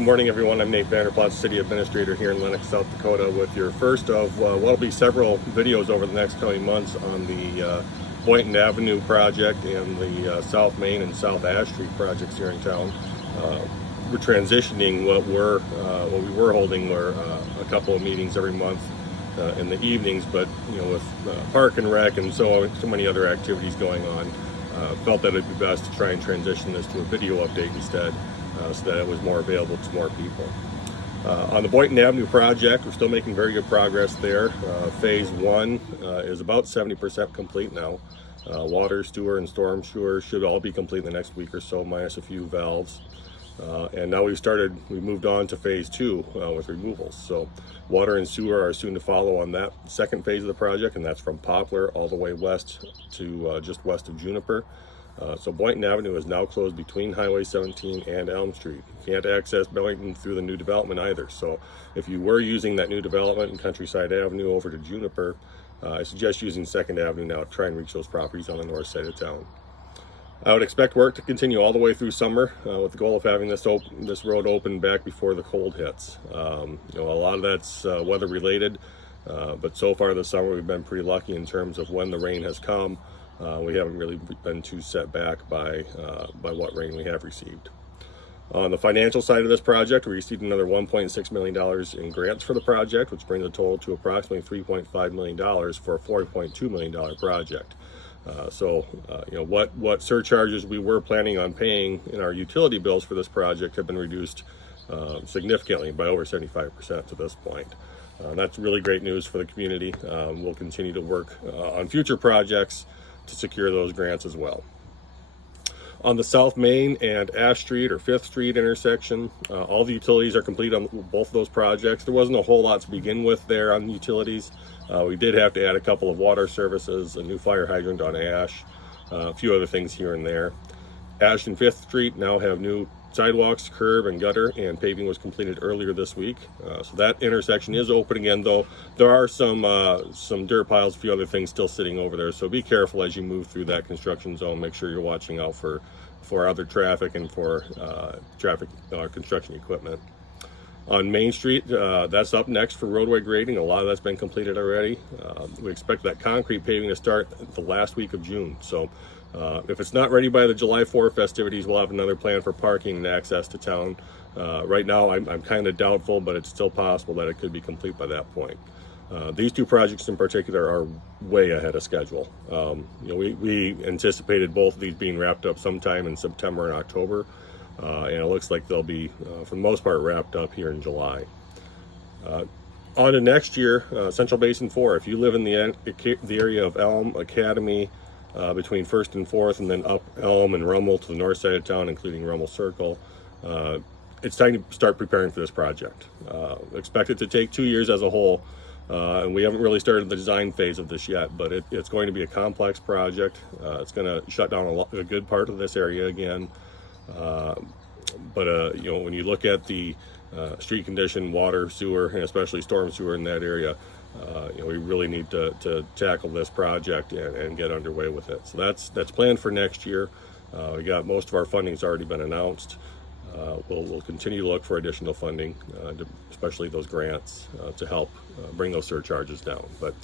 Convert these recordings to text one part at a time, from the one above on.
Good morning, everyone. I'm Nate Vanderplot, City Administrator here in Lennox, South Dakota, with your first of what will be several videos over the next coming months on the Boynton Avenue project and the South Main and South Ash Street projects here in town. We're transitioning what we were holding were a couple of meetings every month in the evenings, but with Park and Rec and so many other activities going on, felt that it'd be best to try and transition this to a video update instead, so that it was more available to more people. On the Boynton Avenue project, we're still making very good progress there. Phase 1 is about 70% complete now. Water, sewer, and storm sewer should all be complete in the next week or so, minus a few valves. And now we moved on to phase 2 with removals. So water and sewer are soon to follow on that second phase of the project, and that's from Poplar all the way west to just west of Juniper. So Boynton Avenue is now closed between Highway 17 and Elm Street. You can't access Boynton through the new development either. So if you were using that new development in Countryside Avenue over to Juniper, I suggest using 2nd Avenue now to try and reach those properties on the north side of town. I would expect work to continue all the way through summer with the goal of having this road open back before the cold hits. A lot of that's weather related, but so far this summer we've been pretty lucky in terms of when the rain has come. We haven't really been too set back by what rain we have received. On the financial side of this project, we received another $1.6 million in grants for the project, which brings the total to approximately $3.5 million for a $4.2 million project. What surcharges we were planning on paying in our utility bills for this project have been reduced significantly by over 75% to this point. That's really great news for the community. We'll continue to work on future projects to secure those grants as well. On the South Main and Ash Street or 5th Street intersection, all the utilities are complete on both of those projects. There wasn't a whole lot to begin with there on the utilities. We did have to add a couple of water services, a new fire hydrant on Ash, a few other things here and there. Ash and 5th Street now have new sidewalks, curb, and gutter, and paving was completed earlier this week. So that intersection is open again, though there are some dirt piles, a few other things still sitting over there. So be careful as you move through that construction zone. Make sure you're watching out for other traffic and for construction equipment. On Main Street, that's up next for roadway grading. A lot of that's been completed already. We expect that concrete paving to start the last week of June. So if it's not ready by the July 4th festivities, we'll have another plan for parking and access to town. Right now, I'm kind of doubtful, but it's still possible that it could be complete by that point. These two projects in particular are way ahead of schedule. We anticipated both of these being wrapped up sometime in September and October, and it looks like they'll be, for the most part, wrapped up here in July. On to next year, Central Basin 4. If you live in the area of Elm, Academy, between 1st and 4th, and then up Elm and Rummel to the north side of town, including Rummel Circle, it's time to start preparing for this project. Expect it to take 2 years as a whole, and we haven't really started the design phase of this yet, but it's going to be a complex project. It's going to shut down a good part of this area again. When you look at the street condition, water, sewer, and especially storm sewer in that area, we really need to tackle this project and get underway with it. So that's planned for next year. We got most of our funding's already been announced. We'll continue to look for additional funding, especially those grants, to help bring those surcharges down. But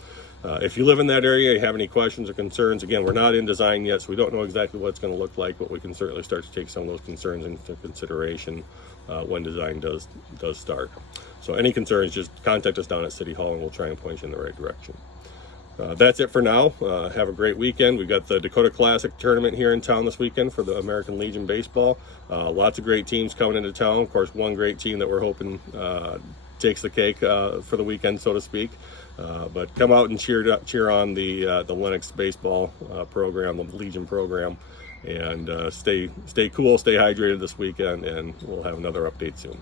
if you live in that area, you have any questions or concerns, again, we're not in design yet, so we don't know exactly what it's going to look like, but we can certainly start to take some of those concerns into consideration when design does start. So any concerns, just contact us down at City Hall and we'll try and point you in the right direction. That's it for now. Have a great weekend. We've got the Dakota Classic tournament here in town this weekend for the American Legion Baseball. Lots of great teams coming into town. Of course, one great team that we're hoping takes the cake for the weekend, so to speak. But come out and cheer on the Lennox baseball program, the Legion program, and stay cool, stay hydrated this weekend, and we'll have another update soon.